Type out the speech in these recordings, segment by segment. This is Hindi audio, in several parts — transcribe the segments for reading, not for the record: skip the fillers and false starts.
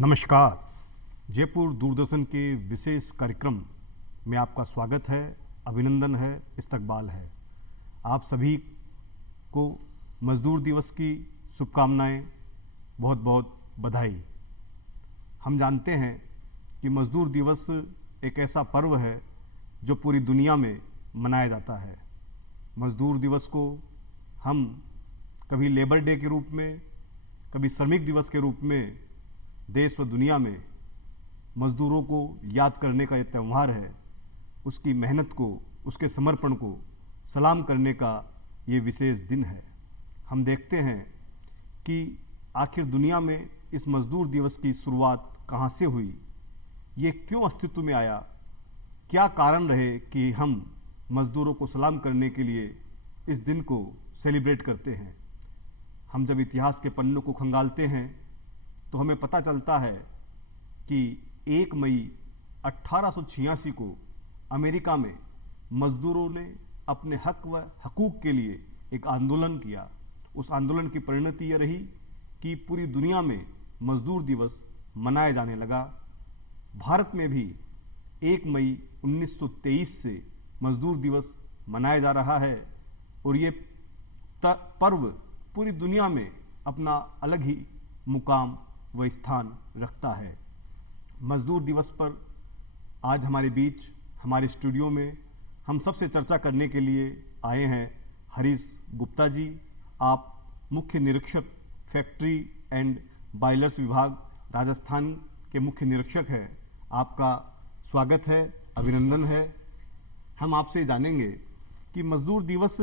नमस्कार। जयपुर दूरदर्शन के विशेष कार्यक्रम में आपका स्वागत है, अभिनंदन है, इस्तकबाल है। आप सभी को मज़दूर दिवस की शुभकामनाएं, बहुत बहुत बधाई। हम जानते हैं कि मज़दूर दिवस एक ऐसा पर्व है जो पूरी दुनिया में मनाया जाता है। मज़दूर दिवस को हम कभी लेबर डे के रूप में, कभी श्रमिक दिवस के रूप में देश व दुनिया में मज़दूरों को याद करने का ये त्यौहार है। उसकी मेहनत को, उसके समर्पण को सलाम करने का ये विशेष दिन है। हम देखते हैं कि आखिर दुनिया में इस मज़दूर दिवस की शुरुआत कहाँ से हुई, ये क्यों अस्तित्व में आया, क्या कारण रहे कि हम मज़दूरों को सलाम करने के लिए इस दिन को सेलिब्रेट करते हैं। हम जब इतिहास के पन्नों को खंगालते हैं तो हमें पता चलता है कि 1 मई 1886 को अमेरिका में मज़दूरों ने अपने हक व हकूक़ के लिए एक आंदोलन किया। उस आंदोलन की परिणति यह रही कि पूरी दुनिया में मज़दूर दिवस मनाया जाने लगा। भारत में भी 1 मई 1923 से मज़दूर दिवस मनाया जा रहा है और ये पर्व पूरी दुनिया में अपना अलग ही मुकाम व स्थान रखता है। मज़दूर दिवस पर आज हमारे बीच, हमारे स्टूडियो में हम सबसे चर्चा करने के लिए आए हैं हरीश गुप्ता जी। आप मुख्य निरीक्षक फैक्ट्री एंड बॉयलर्स विभाग राजस्थान के मुख्य निरीक्षक हैं। आपका स्वागत है, अभिनंदन है। हम आपसे जानेंगे कि मज़दूर दिवस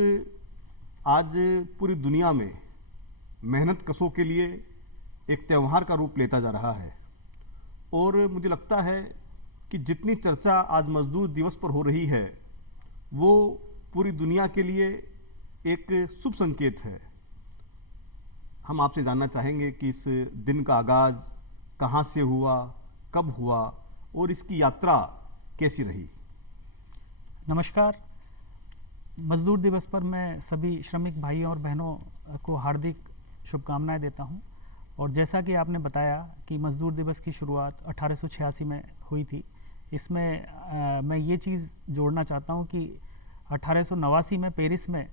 आज पूरी दुनिया में मेहनत कशों के लिए एक त्यौहार का रूप लेता जा रहा है और मुझे लगता है कि जितनी चर्चा आज मज़दूर दिवस पर हो रही है वो पूरी दुनिया के लिए एक शुभ संकेत है। हम आपसे जानना चाहेंगे कि इस दिन का आगाज़ कहाँ से हुआ, कब हुआ और इसकी यात्रा कैसी रही। नमस्कार। मज़दूर दिवस पर मैं सभी श्रमिक भाइयों और बहनों को हार्दिक शुभकामनाएं देता हूं। और जैसा कि आपने बताया कि मज़दूर दिवस की शुरुआत 1886 में हुई थी, इसमें मैं ये चीज़ जोड़ना चाहता हूं कि 1889 में पेरिस में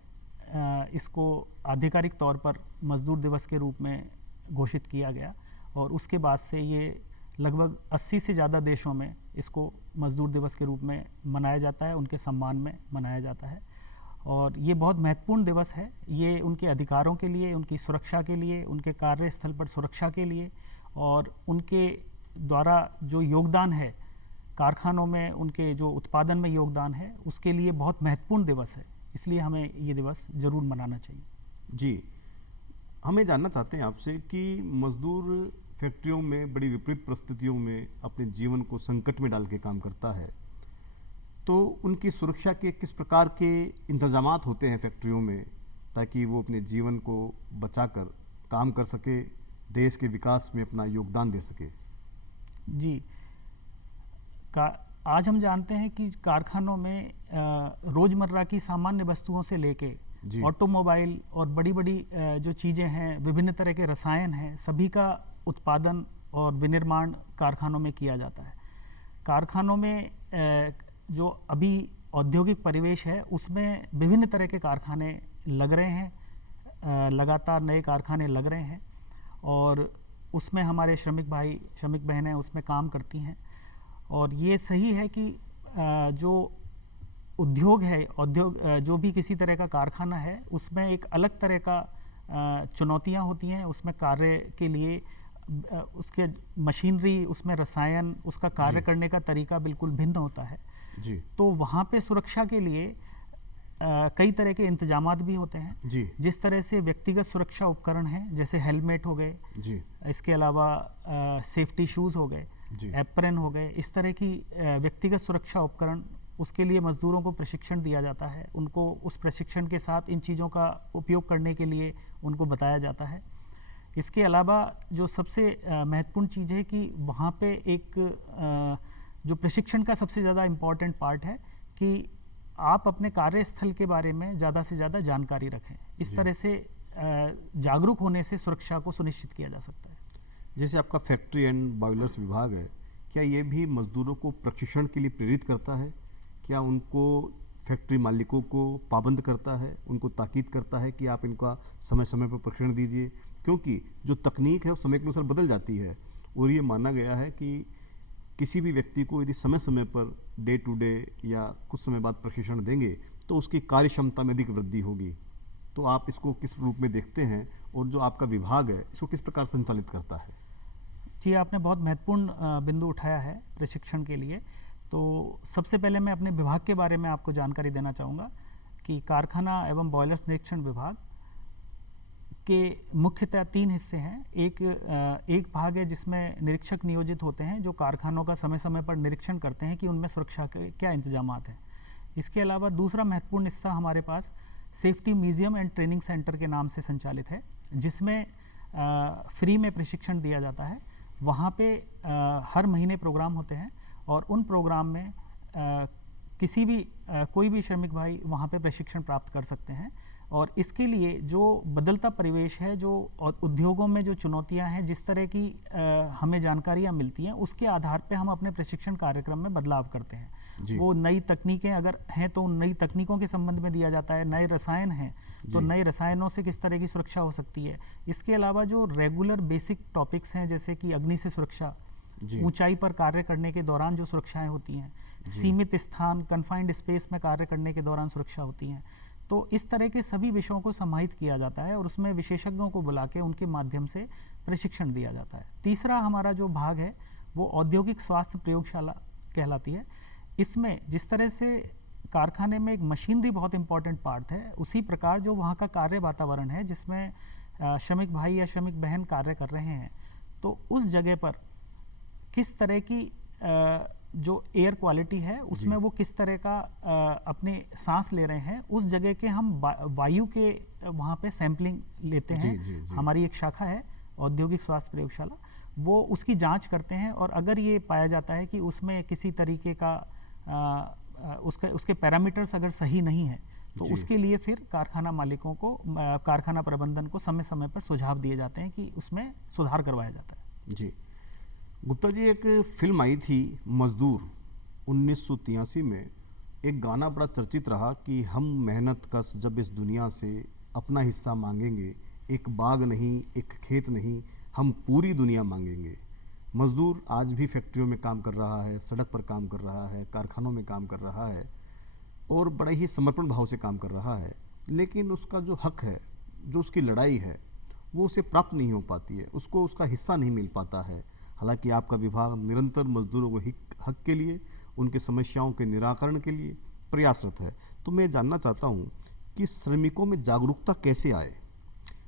इसको आधिकारिक तौर पर मज़दूर दिवस के रूप में घोषित किया गया और उसके बाद से ये लगभग 80 से ज़्यादा देशों में इसको मज़दूर दिवस के रूप में मनाया जाता है, उनके सम्मान में मनाया जाता है। और ये बहुत महत्वपूर्ण दिवस है। ये उनके अधिकारों के लिए, उनकी सुरक्षा के लिए, उनके कार्यस्थल पर सुरक्षा के लिए और उनके द्वारा जो योगदान है कारखानों में, उनके जो उत्पादन में योगदान है, उसके लिए बहुत महत्वपूर्ण दिवस है। इसलिए हमें ये दिवस ज़रूर मनाना चाहिए। जी, हमें जानना चाहते हैं आपसे कि मज़दूर फैक्ट्रियों में बड़ी विपरीत परिस्थितियों में अपने जीवन को संकट में डाल के काम करता है, तो उनकी सुरक्षा के किस प्रकार के इंतजामात होते हैं फैक्ट्रियों में ताकि वो अपने जीवन को बचाकर काम कर सके, देश के विकास में अपना योगदान दे सके। जी, आज हम जानते हैं कि कारखानों में रोज़मर्रा की सामान्य वस्तुओं से लेके ऑटोमोबाइल और बड़ी बड़ी जो चीज़ें हैं, विभिन्न तरह के रसायन हैं, सभी का उत्पादन और विनिर्माण कारखानों में किया जाता है। कारखानों में जो अभी औद्योगिक परिवेश है उसमें विभिन्न तरह के कारखाने लग रहे हैं, लगातार नए कारखाने लग रहे हैं और उसमें हमारे श्रमिक भाई, श्रमिक बहनें उसमें काम करती हैं। और ये सही है कि जो उद्योग है, जो भी किसी तरह का कारखाना है, उसमें एक अलग तरह का चुनौतियां होती हैं। उसमें कार्य के लिए उसके मशीनरी, उसमें रसायन, उसका कार्य करने का तरीका बिल्कुल भिन्न होता है। जी। तो वहाँ पे सुरक्षा के लिए कई तरह के इंतजामात भी होते हैं। जी। जिस तरह से व्यक्तिगत सुरक्षा उपकरण हैं, जैसे हेलमेट हो गए, जी। इसके अलावा सेफ्टी शूज़ हो गए, एप्रन हो गए, इस तरह की व्यक्तिगत सुरक्षा उपकरण, उसके लिए मज़दूरों को प्रशिक्षण दिया जाता है। उनको उस प्रशिक्षण के साथ इन चीज़ों का उपयोग करने के लिए उनको बताया जाता है। इसके अलावा जो सबसे महत्वपूर्ण चीज़ है कि वहाँ पे एक जो प्रशिक्षण का सबसे ज़्यादा इम्पॉर्टेंट पार्ट है कि आप अपने कार्यस्थल के बारे में ज़्यादा से ज़्यादा जानकारी रखें। इस तरह से जागरूक होने से सुरक्षा को सुनिश्चित किया जा सकता है। जैसे आपका फैक्ट्री एंड बॉयलर्स विभाग है, क्या ये भी मजदूरों को प्रशिक्षण के लिए प्रेरित करता है? क्या उनको फैक्ट्री मालिकों को पाबंद करता है, उनको ताकीद करता है कि आप इनका समय समय पर प्रशिक्षण दीजिए? क्योंकि जो तकनीक है वो समय के अनुसार बदल जाती है, और ये माना गया है कि किसी भी व्यक्ति को यदि समय समय पर डे टू डे या कुछ समय बाद प्रशिक्षण देंगे तो उसकी कार्य क्षमता में अधिक वृद्धि होगी। तो आप इसको किस रूप में देखते हैं, और जो आपका विभाग है इसको किस प्रकार संचालित करता है? जी, आपने बहुत महत्वपूर्ण बिंदु उठाया है प्रशिक्षण के लिए। तो सबसे पहले मैं अपने विभाग के बारे में आपको जानकारी देना चाहूँगा कि कारखाना एवं बॉयलर्स निरीक्षण विभाग के मुख्यतः 3 हिस्से हैं। एक भाग है जिसमें निरीक्षक नियोजित होते हैं जो कारखानों का समय समय पर निरीक्षण करते हैं कि उनमें सुरक्षा के क्या इंतजामात हैं। इसके अलावा दूसरा महत्वपूर्ण हिस्सा हमारे पास safety museum and training centre के नाम से संचालित है, जिसमें फ्री में प्रशिक्षण दिया जाता है। वहाँ पे हर महीने प्रोग्राम होते हैं और उन प्रोग्राम में कोई भी श्रमिक भाई वहाँ पे प्रशिक्षण प्राप्त कर सकते हैं। और इसके लिए जो बदलता परिवेश है, जो उद्योगों में जो चुनौतियां हैं, जिस तरह की हमें जानकारियां मिलती हैं, उसके आधार पे हम अपने प्रशिक्षण कार्यक्रम में बदलाव करते हैं। वो नई तकनीकें अगर हैं तो उन नई तकनीकों के संबंध में दिया जाता है, नए रसायन हैं तो नए रसायनों से किस तरह की सुरक्षा हो सकती है। इसके अलावा जो रेगुलर बेसिक टॉपिक्स हैं, जैसे कि अग्नि से सुरक्षा, ऊंचाई पर कार्य करने के दौरान जो सुरक्षाएं होती हैं, सीमित स्थान कन्फाइंड स्पेस में कार्य करने के दौरान सुरक्षा होती हैं, तो इस तरह के सभी विषयों को समाहित किया जाता है और उसमें विशेषज्ञों को बुला के उनके माध्यम से प्रशिक्षण दिया जाता है। तीसरा हमारा जो भाग है वो औद्योगिक स्वास्थ्य प्रयोगशाला कहलाती है। इसमें जिस तरह से कारखाने में एक मशीनरी बहुत इंपॉर्टेंट पार्ट है, उसी प्रकार जो वहाँ का कार्य वातावरण है जिसमें श्रमिक भाई या श्रमिक बहन कार्य कर रहे हैं, तो उस जगह पर किस तरह की जो एयर क्वालिटी है उसमें वो किस तरह का अपने सांस ले रहे हैं, उस जगह के हम वायु के वहाँ पे सैंपलिंग लेते हैं। हमारी एक शाखा है औद्योगिक स्वास्थ्य प्रयोगशाला, वो उसकी जांच करते हैं और अगर ये पाया जाता है कि उसमें किसी तरीके का उसके पैरामीटर्स अगर सही नहीं है तो उसके लिए फिर कारखाना मालिकों को, कारखाना प्रबंधन को समय समय पर सुझाव दिए जाते हैं कि उसमें सुधार करवाया जाता है। जी गुप्ता जी, एक फिल्म आई थी मजदूर 1983 में। एक गाना बड़ा चर्चित रहा कि हम मेहनत कश जब इस दुनिया से अपना हिस्सा मांगेंगे, एक बाग नहीं एक खेत नहीं हम पूरी दुनिया मांगेंगे। मजदूर आज भी फैक्ट्रियों में काम कर रहा है, सड़क पर काम कर रहा है, कारखानों में काम कर रहा है और बड़े ही समर्पण भाव से काम कर रहा है, लेकिन उसका जो हक है, जो उसकी लड़ाई है, वो उसे प्राप्त नहीं हो पाती है, उसको उसका हिस्सा नहीं मिल पाता है। हालांकि आपका विभाग निरंतर मजदूरों को हक के लिए, उनके समस्याओं के निराकरण के लिए प्रयासरत है। तो मैं जानना चाहता हूँ कि श्रमिकों में जागरूकता कैसे आए?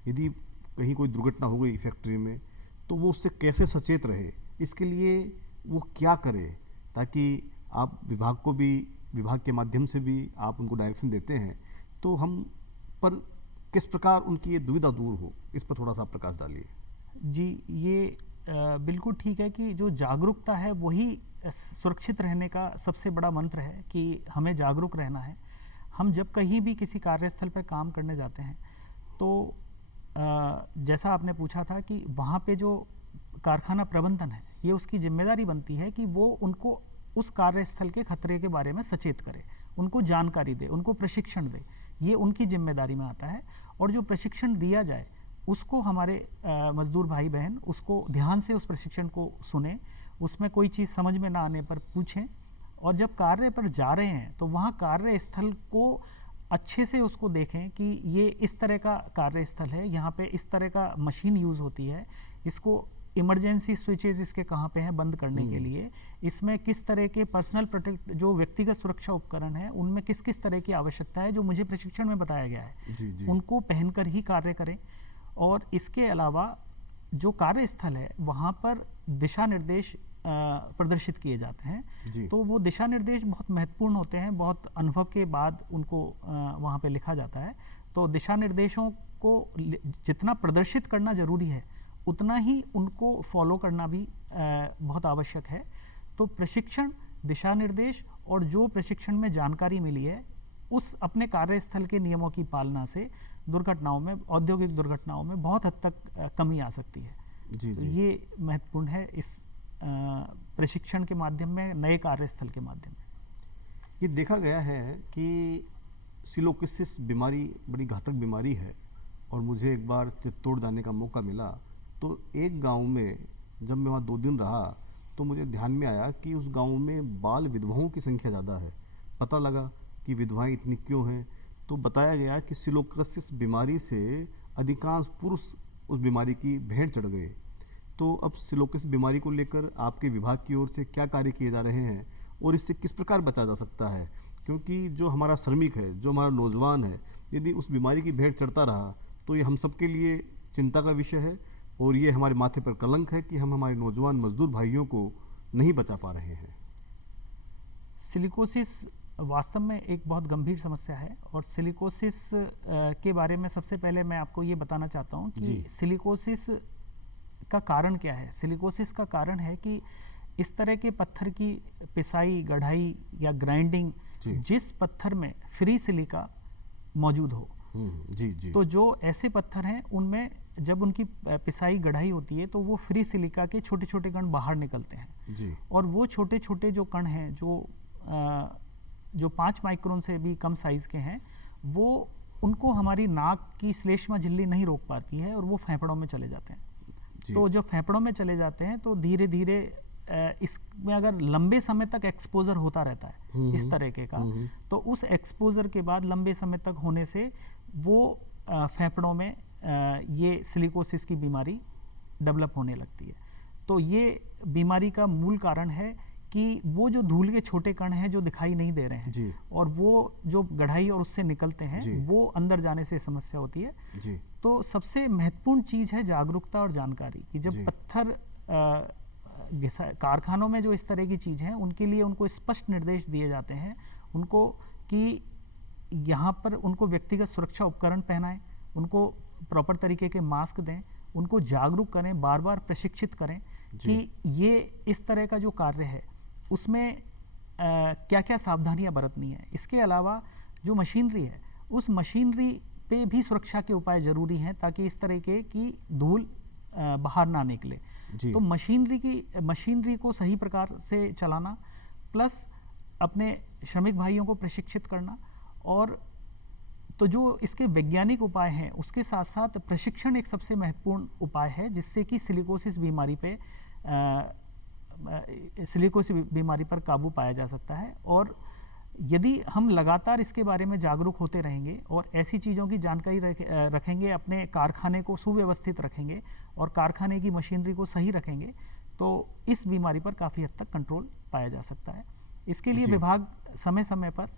यदि कहीं कोई दुर्घटना हो गई फैक्ट्री में तो वो उससे कैसे सचेत रहे, इसके लिए वो क्या करे, ताकि आप विभाग को भी, विभाग के माध्यम से भी आप उनको डायरेक्शन देते हैं, तो हम पर किस प्रकार उनकी ये दुविधा दूर हो, इस पर थोड़ा सा प्रकाश डालिए। जी, ये बिल्कुल ठीक है कि जो जागरूकता है वही सुरक्षित रहने का सबसे बड़ा मंत्र है कि हमें जागरूक रहना है। हम जब कहीं भी किसी कार्यस्थल पर काम करने जाते हैं तो जैसा आपने पूछा था कि वहाँ पे जो कारखाना प्रबंधन है, ये उसकी जिम्मेदारी बनती है कि वो उनको उस कार्यस्थल के खतरे के बारे में सचेत करे, उनको जानकारी दे, उनको प्रशिक्षण दे। ये उनकी जिम्मेदारी में आता है और जो प्रशिक्षण दिया जाए उसको हमारे मजदूर भाई बहन उसको ध्यान से, उस प्रशिक्षण को सुने, उसमें कोई चीज़ समझ में ना आने पर पूछें, और जब कार्य पर जा रहे हैं तो वहाँ कार्यस्थल को अच्छे से उसको देखें कि ये इस तरह का कार्यस्थल है, यहाँ पे इस तरह का मशीन यूज़ होती है, इसको इमरजेंसी स्विचेस इसके कहाँ पे हैं बंद करने के लिए, इसमें किस तरह के पर्सनल प्रोटेक्ट जो व्यक्तिगत सुरक्षा उपकरण है उनमें किस किस तरह की आवश्यकता है जो मुझे प्रशिक्षण में बताया गया है, उनको पहनकर ही कार्य करें। और इसके अलावा जो कार्यस्थल है वहाँ पर दिशा निर्देश प्रदर्शित किए जाते हैं, तो वो दिशा निर्देश बहुत महत्वपूर्ण होते हैं, बहुत अनुभव के बाद उनको वहाँ पे लिखा जाता है। तो दिशा निर्देशों को जितना प्रदर्शित करना जरूरी है उतना ही उनको फॉलो करना भी बहुत आवश्यक है। तो प्रशिक्षण, दिशा निर्देश और जो प्रशिक्षण में जानकारी मिली है उस अपने कार्यस्थल के नियमों की पालना से दुर्घटनाओं में, औद्योगिक दुर्घटनाओं में बहुत हद तक कमी आ सकती है। जी, तो जी। ये महत्वपूर्ण है इस प्रशिक्षण के माध्यम में, नए कार्यस्थल के माध्यम में। ये देखा गया है कि सिलोकिसिस बीमारी बड़ी घातक बीमारी है, और मुझे एक बार चित्तौड़ जाने का मौका मिला, तो एक गांव में जब मैं वहाँ 2 दिन रहा तो मुझे ध्यान में आया कि उस गांव में बाल विधवाओं की संख्या ज़्यादा है। पता लगा कि विधवाएं इतनी क्यों हैं, तो बताया गया कि सिलोकिसिस बीमारी से अधिकांश पुरुष उस बीमारी की भेंट चढ़ गए। तो अब सिलोकिसिस बीमारी को लेकर आपके विभाग की ओर से क्या कार्य किए जा रहे हैं और इससे किस प्रकार बचा जा सकता है? क्योंकि जो हमारा श्रमिक है, जो हमारा नौजवान है, यदि उस बीमारी की भेंट चढ़ता रहा तो ये हम सबके लिए चिंता का विषय है, और ये हमारे माथे पर कलंक है कि हम हमारे नौजवान मजदूर भाइयों को नहीं बचा पा रहे हैं। सिलिकोसिस वास्तव में एक बहुत गंभीर समस्या है, और सिलिकोसिस के बारे में सबसे पहले मैं आपको ये बताना चाहता हूँ जी। कि सिलिकोसिस का कारण क्या है। सिलिकोसिस का कारण है कि इस तरह के पत्थर की पिसाई, गढ़ाई या ग्राइंडिंग जी। जिस पत्थर में फ्री सिलिका मौजूद हो, जी, जी। तो जो ऐसे पत्थर हैं उनमें जब उनकी पिसाई गढ़ाई होती है तो वो फ्री सिलिका के छोटे छोटे कण बाहर निकलते हैं, जी। और वो छोटे छोटे जो कण हैं जो 5 माइक्रोन से भी कम साइज के हैं, वो उनको हमारी नाक की श्लेष्मा झिल्ली नहीं रोक पाती है और वो फेफड़ों में चले जाते हैं। जी। तो जब फेफड़ों में चले जाते हैं तो धीरे धीरे इसमें अगर लंबे समय तक एक्सपोजर होता रहता है इस तरीके का, तो उस एक्सपोजर के बाद लंबे समय तक होने से वो फेफड़ों में ये सिलिकोसिस की बीमारी डेवलप होने लगती है। तो ये बीमारी का मूल कारण है कि वो जो धूल के छोटे कण हैं जो दिखाई नहीं दे रहे जी। हैं, और वो जो गढ़ाई और उससे निकलते हैं, जी। वो अंदर जाने से समस्या होती है। जी। तो सबसे महत्वपूर्ण चीज़ है जागरूकता और जानकारी कि जी। जब पत्थर कारखानों में जो इस तरह की चीज़ हैं उनके लिए उनको स्पष्ट निर्देश दिए जाते हैं उनको कि यहाँ पर उनको व्यक्तिगत सुरक्षा उपकरण पहनाएं, उनको प्रॉपर तरीके के मास्क दें, उनको जागरूक करें, बार बार प्रशिक्षित करें कि ये इस तरह का जो कार्य है उसमें क्या क्या सावधानियां बरतनी है। इसके अलावा जो मशीनरी है उस मशीनरी पे भी सुरक्षा के उपाय जरूरी हैं ताकि इस तरीके की धूल बाहर ना निकले। जी। तो मशीनरी को सही प्रकार से चलाना, प्लस अपने श्रमिक भाइयों को प्रशिक्षित करना, और तो जो इसके वैज्ञानिक उपाय हैं उसके साथ साथ प्रशिक्षण एक सबसे महत्वपूर्ण उपाय है जिससे कि सिलिकोसिस बीमारी पर काबू पाया जा सकता है। और यदि हम लगातार इसके बारे में जागरूक होते रहेंगे और ऐसी चीज़ों की जानकारी रखेंगे, अपने कारखाने को सुव्यवस्थित रखेंगे और कारखाने की मशीनरी को सही रखेंगे, तो इस बीमारी पर काफ़ी हद तक कंट्रोल पाया जा सकता है। इसके लिए विभाग समय समय पर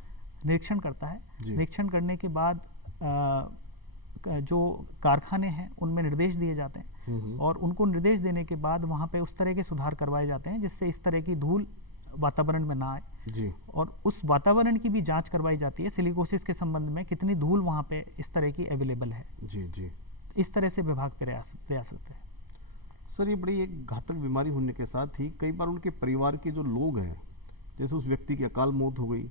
निरीक्षण करता है। निरीक्षण करने के बाद जो कारखाने हैं उनमें निर्देश दिए जाते हैं, और उनको निर्देश देने के बाद वहाँ पे उस तरह के सुधार करवाए जाते हैं जिससे इस तरह की धूल वातावरण में ना आए। जी। और उस वातावरण की भी जांच करवाई जाती है सिलिकोसिस के संबंध में, कितनी धूल वहाँ पे इस तरह की अवेलेबल है। जी। जी। इस तरह से विभाग प्रयासरत है। सर, ये बड़ी एक घातक बीमारी होने के साथ ही कई बार उनके परिवार के जो लोग हैं, जैसे उस व्यक्ति की अकाल मौत हो गई,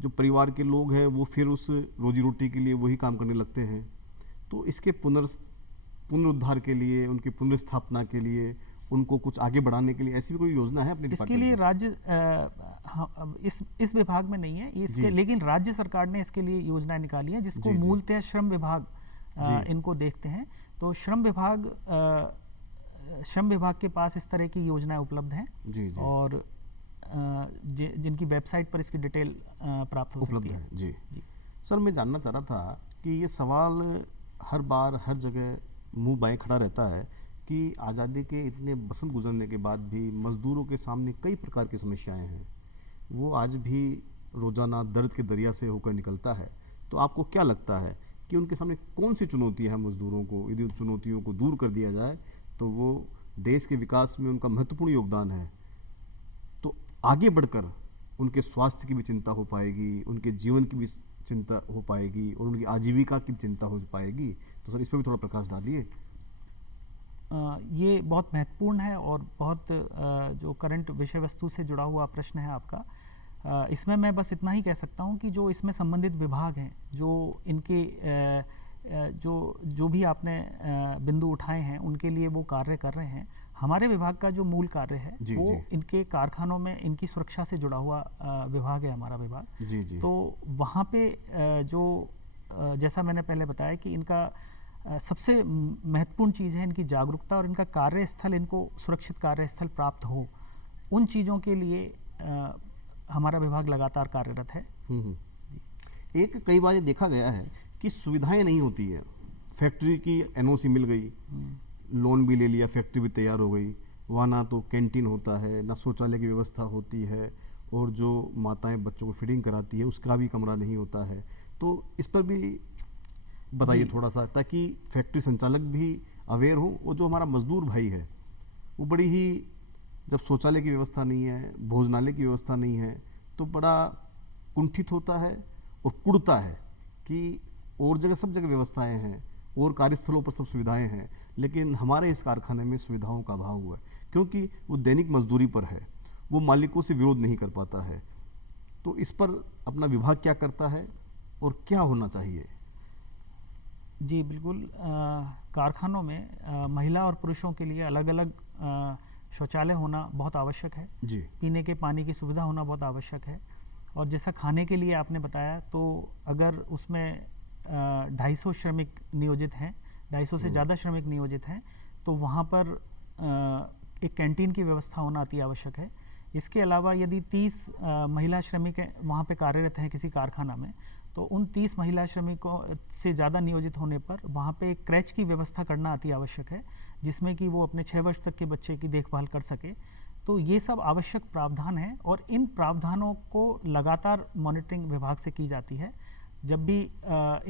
जो परिवार के लोग हैं वो फिर उस रोजी रोटी के लिए वही काम करने लगते हैं, तो इसके पुनरुद्धार के लिए, उनकी पुनर्स्थापना के लिए, उनको कुछ आगे बढ़ाने के लिए ऐसी भी कोई योजना है अपने इसके लिए राज्य इस विभाग में नहीं है इसके, लेकिन राज्य सरकार ने इसके लिए योजनाएं निकाली हैं जिसको मूलतः श्रम विभाग इनको देखते हैं। तो श्रम विभाग के पास इस तरह की योजनाएं उपलब्ध हैं। जी। जी। और जिनकी वेबसाइट पर इसकी डिटेल प्राप्त हो सकती है। जी। जी। सर, मैं जानना चाह रहा था कि ये सवाल हर बार हर जगह मुंह बाएं खड़ा रहता है कि आज़ादी के इतने बसंत गुजरने के बाद भी मज़दूरों के सामने कई प्रकार की समस्याएं हैं, वो आज भी रोज़ाना दर्द के दरिया से होकर निकलता है। तो आपको क्या लगता है कि उनके सामने कौन सी चुनौतियां हैं मज़दूरों को? यदि उन चुनौतियों को दूर कर दिया जाए तो वो देश के विकास में उनका महत्वपूर्ण योगदान है, तो आगे बढ़कर उनके स्वास्थ्य की भी चिंता हो पाएगी, उनके जीवन की भी चिंता हो पाएगी और उनकी आजीविका की चिंता हो पाएगी। तो सर, इस पर भी थोड़ा प्रकाश डालिए। ये बहुत महत्वपूर्ण है और बहुत जो करंट विषय वस्तु से जुड़ा हुआ प्रश्न है आपका। इसमें मैं बस इतना ही कह सकता हूँ कि जो इसमें संबंधित विभाग हैं, जो इनके जो भी आपने बिंदु उठाए हैं उनके लिए वो कार्य कर रहे हैं। हमारे विभाग का जो मूल कार्य है वो इनके कारखानों में इनकी सुरक्षा से जुड़ा हुआ विभाग है हमारा विभाग। जी जी। तो वहाँ पे जो जैसा मैंने पहले बताया कि इनका सबसे महत्वपूर्ण चीज़ है इनकी जागरूकता और इनका कार्यस्थल, इनको सुरक्षित कार्यस्थल प्राप्त हो, उन चीज़ों के लिए हमारा विभाग लगातार कार्यरत है। एक कई बार ये देखा गया है कि सुविधाएं नहीं होती है। फैक्ट्री की एनओसी मिल गई, लोन भी ले लिया, फैक्ट्री भी तैयार हो गई, वहाँ ना तो कैंटीन होता है, ना शौचालय की व्यवस्था होती है, और जो माताएं बच्चों को फीडिंग कराती है उसका भी कमरा नहीं होता है। तो इस पर भी बताइए थोड़ा सा, ताकि फैक्ट्री संचालक भी अवेयर हो। और जो हमारा मजदूर भाई है वो बड़ी ही, जब शौचालय की व्यवस्था नहीं है, भोजनालय की व्यवस्था नहीं है, तो बड़ा कुंठित होता है और कुड़ता है कि और जगह सब जगह व्यवस्थाएं हैं और कार्यस्थलों पर सब सुविधाएं हैं, लेकिन हमारे इस कारखाने में सुविधाओं का अभाव हुआ है, क्योंकि वो दैनिक मजदूरी पर है, वो मालिकों से विरोध नहीं कर पाता है। तो इस पर अपना विभाग क्या करता है और क्या होना चाहिए? जी बिल्कुल, कारखानों में महिला और पुरुषों के लिए अलग अलग शौचालय होना बहुत आवश्यक है जी। पीने के पानी की सुविधा होना बहुत आवश्यक है। और जैसा खाने के लिए आपने बताया, तो अगर उसमें 250 श्रमिक नियोजित हैं, 250 से ज़्यादा श्रमिक नियोजित हैं, तो वहाँ पर एक कैंटीन की व्यवस्था होना अति आवश्यक है। इसके अलावा यदि 30 महिला श्रमिक वहाँ पे कार्यरत हैं किसी कारखाना में, तो उन 30 महिला श्रमिकों से ज़्यादा नियोजित होने पर वहाँ पे एक क्रैच की व्यवस्था करना अति आवश्यक है, जिसमें कि वो अपने 6 वर्ष तक के बच्चे की देखभाल कर सके। तो ये सब आवश्यक प्रावधान हैं और इन प्रावधानों को लगातार मॉनिटरिंग विभाग से की जाती है। जब भी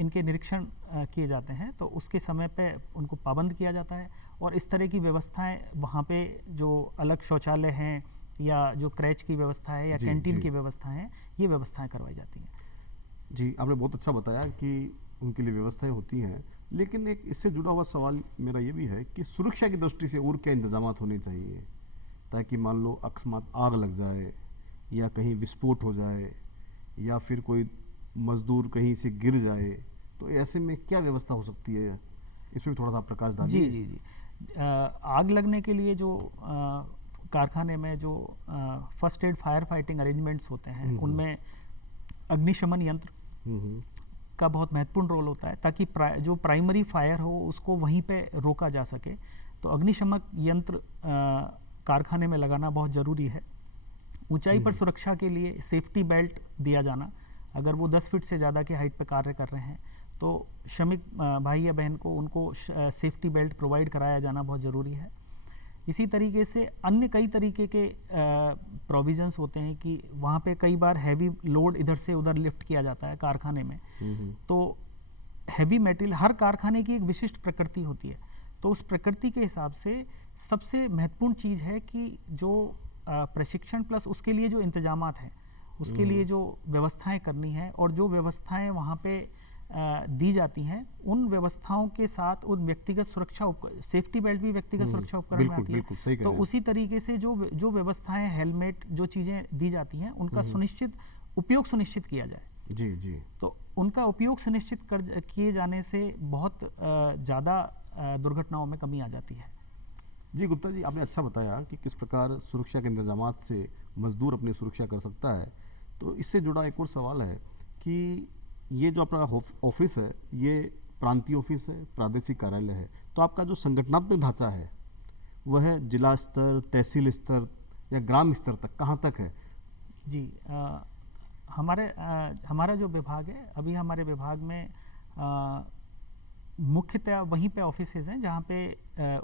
इनके निरीक्षण किए जाते हैं तो उसके समय पे उनको पाबंद किया जाता है और इस तरह की व्यवस्थाएं वहाँ पे जो अलग शौचालय हैं या जो क्रैच की व्यवस्था है या कैंटीन की व्यवस्था है, ये व्यवस्थाएं करवाई जाती हैं। जी, आपने बहुत अच्छा बताया कि उनके लिए व्यवस्थाएं होती हैं, लेकिन एक इससे जुड़ा हुआ सवाल मेरा ये भी है कि सुरक्षा की दृष्टि से और क्या इंतजामात होने चाहिए, ताकि मान लो अकस्मात आग लग जाए या कहीं विस्फोट हो जाए या फिर कोई मजदूर कहीं से गिर जाए, तो ऐसे में क्या व्यवस्था हो सकती है? इस पर थोड़ा सा प्रकाश डालिए। जी जी जी। आग लगने के लिए जो कारखाने में जो first aid fire fighting arrangements होते हैं, उनमें अग्निशमन यंत्र का बहुत महत्वपूर्ण रोल होता है, ताकि जो प्राइमरी फायर हो उसको वहीं पे रोका जा सके। तो अग्निशमन यंत्र कारखाने में लगाना बहुत ज़रूरी है। ऊंचाई पर सुरक्षा के लिए सेफ्टी बेल्ट दिया जाना, अगर वो 10 फीट से ज़्यादा की हाइट पर कार्य कर रहे हैं तो श्रमिक भाई या बहन को उनको सेफ्टी बेल्ट प्रोवाइड कराया जाना बहुत ज़रूरी है। इसी तरीके से अन्य कई तरीके के प्रोविजंस होते हैं कि वहाँ पे कई बार हैवी लोड इधर से उधर लिफ्ट किया जाता है कारखाने में, तो हैवी मेटेरियल, हर कारखाने की एक विशिष्ट प्रकृति होती है, तो उस प्रकृति के हिसाब से सबसे महत्वपूर्ण चीज़ है कि जो प्रशिक्षण प्लस उसके लिए जो इंतजामात हैं, उसके लिए जो व्यवस्थाएं करनी है और जो व्यवस्थाएं वहाँ पे दी जाती हैं, उन व्यवस्थाओं के साथ उन व्यक्तिगत सुरक्षा सेफ्टी बेल्ट भी व्यक्तिगत सुरक्षा उपकरण में आती है, तो उसी तरीके से जो व्यवस्थाएं, हेलमेट, जो चीज़ें दी जाती हैं, उनका उपयोग सुनिश्चित किया जाए। जी जी। तो उनका उपयोग सुनिश्चित किए जाने से बहुत ज़्यादा दुर्घटनाओं में कमी आ जाती है। जी गुप्ता जी, आपने अच्छा बताया कि किस प्रकार सुरक्षा के इंतजामात से मजदूर अपनी सुरक्षा कर सकता है। तो इससे जुड़ा एक और सवाल है कि ये जो अपना ऑफिस है, ये प्रांतीय ऑफिस है, प्रादेशिक कार्यालय है, तो आपका जो संगठनात्मक ढांचा है वह जिला स्तर, तहसील स्तर या ग्राम स्तर तक कहाँ तक है? जी, हमारा जो विभाग है, अभी हमारे विभाग में मुख्यतः वहीं पे ऑफिसेज हैं जहाँ पे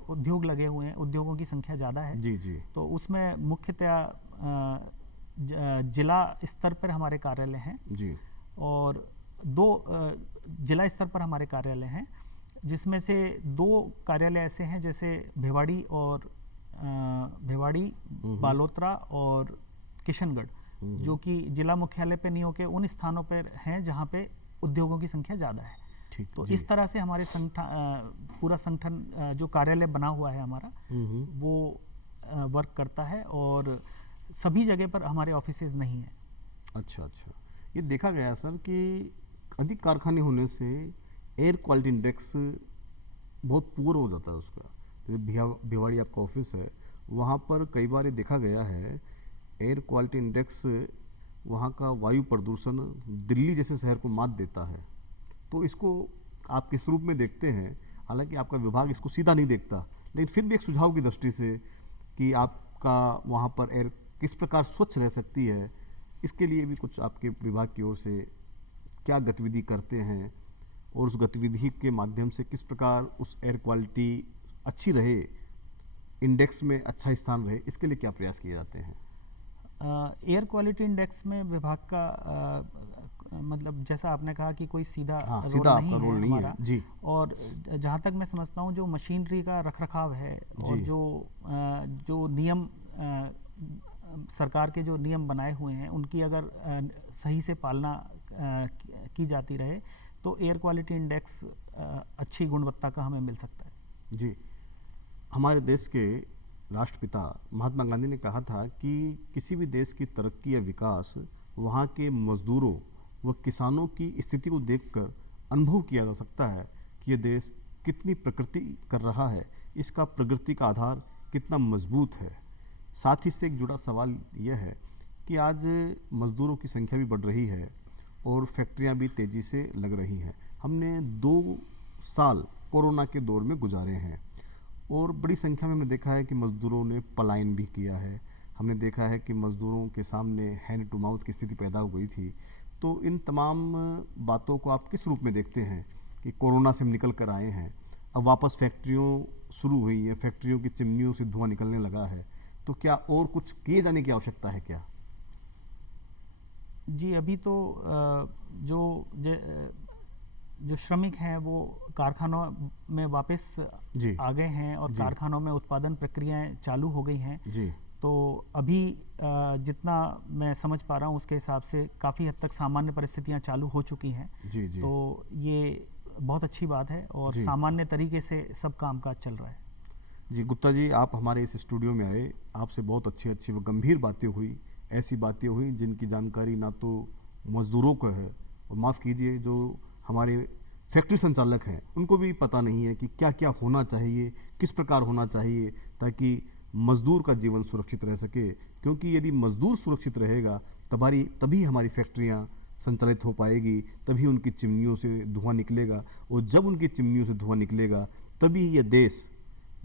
उद्योग लगे हुए हैं, उद्योगों की संख्या ज़्यादा है। जी जी। तो उसमें मुख्यतः जिला स्तर पर हमारे कार्यालय हैं जी, और 2 जिला स्तर पर हमारे कार्यालय हैं, जिसमें से 2 कार्यालय ऐसे हैं जैसे भिवाड़ी बालोतरा और किशनगढ़, जो कि जिला मुख्यालय पे नहीं होकर उन स्थानों पर हैं जहाँ पे उद्योगों की संख्या ज़्यादा है। तो इस तरह से हमारे पूरा संगठन जो कार्यालय बना हुआ है हमारा, वो वर्क करता है और सभी जगह पर हमारे ऑफिसेज नहीं हैं। अच्छा अच्छा। ये देखा गया सर कि अधिक कारखाने होने से एयर क्वालिटी इंडेक्स बहुत पुअर हो जाता है उसका। जैसे भिवाड़ी आपका ऑफिस है, वहाँ पर कई बार ये देखा गया है एयर क्वालिटी इंडेक्स वहाँ का वायु प्रदूषण दिल्ली जैसे शहर को मात देता है। तो इसको आप किस रूप में देखते हैं? हालांकि आपका विभाग इसको सीधा नहीं देखता, लेकिन फिर भी एक सुझाव की दृष्टि से कि आपका वहाँ पर एयर किस प्रकार स्वच्छ रह सकती है, इसके लिए भी कुछ आपके विभाग की ओर से क्या गतिविधि करते हैं और उस गतिविधि के माध्यम से किस प्रकार उस एयर क्वालिटी अच्छी रहे, इंडेक्स में अच्छा स्थान रहे, इसके लिए क्या प्रयास किए जाते हैं? एयर क्वालिटी इंडेक्स में विभाग का मतलब जैसा आपने कहा कि कोई सीधा रोल सीधा नहीं आपका रोल है नहीं हमारा। है जी। और जहाँ तक मैं समझता हूँ जो मशीनरी का रखरखाव है और जी। जो नियम सरकार के जो नियम बनाए हुए हैं उनकी अगर सही से पालना की जाती रहे तो एयर क्वालिटी इंडेक्स अच्छी गुणवत्ता का हमें मिल सकता है। जी, हमारे देश के राष्ट्रपिता महात्मा गांधी ने कहा था कि किसी भी देश की तरक्की या विकास वहाँ के मजदूरों व किसानों की स्थिति को देखकर अनुभव किया जा सकता है कि यह देश कितनी प्रगति कर रहा है, इसका प्रगति का आधार कितना मजबूत है। साथ ही से एक जुड़ा सवाल यह है कि आज मजदूरों की संख्या भी बढ़ रही है और फैक्ट्रियां भी तेज़ी से लग रही हैं। हमने 2 साल कोरोना के दौर में गुजारे हैं और बड़ी संख्या में हमने देखा है कि मजदूरों ने पलायन भी किया है। हमने देखा है कि मजदूरों के सामने हैंड टू माउथ की स्थिति पैदा हो गई थी। तो इन तमाम बातों को आप किस रूप में देखते हैं कि कोरोना से हम निकल कर आए हैं, अब वापस फैक्ट्रियों शुरू हुई है, फैक्ट्रियों की चिमनियों से धुआं निकलने लगा है, तो क्या और कुछ किए जाने की आवश्यकता है क्या? जी, अभी तो जो श्रमिक हैं वो कारखानों में वापस आ गए हैं और कारखानों में उत्पादन प्रक्रियाएं चालू हो गई हैं जी। तो अभी जितना मैं समझ पा रहा हूँ उसके हिसाब से काफ़ी हद तक सामान्य परिस्थितियां चालू हो चुकी हैं। जी जी। तो ये बहुत अच्छी बात है और सामान्य तरीके से सब कामकाज चल रहा है। जी गुप्ता जी, आप हमारे इस स्टूडियो में आए, आपसे बहुत अच्छी अच्छी व गंभीर बातें हुई, ऐसी बातें हुई जिनकी जानकारी ना तो मजदूरों को है और माफ़ कीजिए जो हमारे फैक्ट्री संचालक हैं उनको भी पता नहीं है कि क्या क्या होना चाहिए, किस प्रकार होना चाहिए ताकि मजदूर का जीवन सुरक्षित रह सके। क्योंकि यदि मजदूर सुरक्षित रहेगा तभी हमारी फैक्ट्रियां संचालित हो पाएगी, तभी उनकी चिमनियों से धुआं निकलेगा और जब उनकी चिमनियों से धुआं निकलेगा तभी यह देश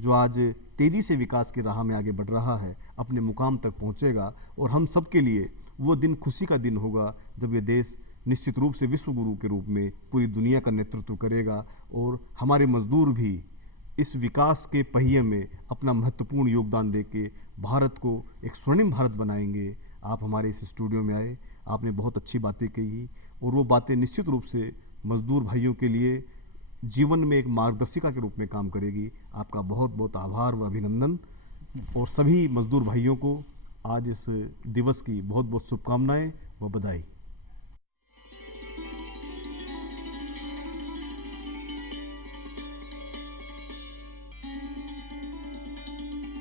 जो आज तेज़ी से विकास की राह में आगे बढ़ रहा है अपने मुकाम तक पहुंचेगा। और हम सब के लिए वो दिन खुशी का दिन होगा जब ये देश निश्चित रूप से विश्व गुरु के रूप में पूरी दुनिया का नेतृत्व करेगा और हमारे मजदूर भी इस विकास के पहिए में अपना महत्वपूर्ण योगदान देके भारत को एक स्वर्णिम भारत बनाएंगे। आप हमारे इस स्टूडियो में आए, आपने बहुत अच्छी बातें कही और वो बातें निश्चित रूप से मजदूर भाइयों के लिए जीवन में एक मार्गदर्शिका के रूप में काम करेगी। आपका बहुत बहुत आभार व अभिनंदन और सभी मजदूर भाइयों को आज इस दिवस की बहुत बहुत शुभकामनाएं व बधाई।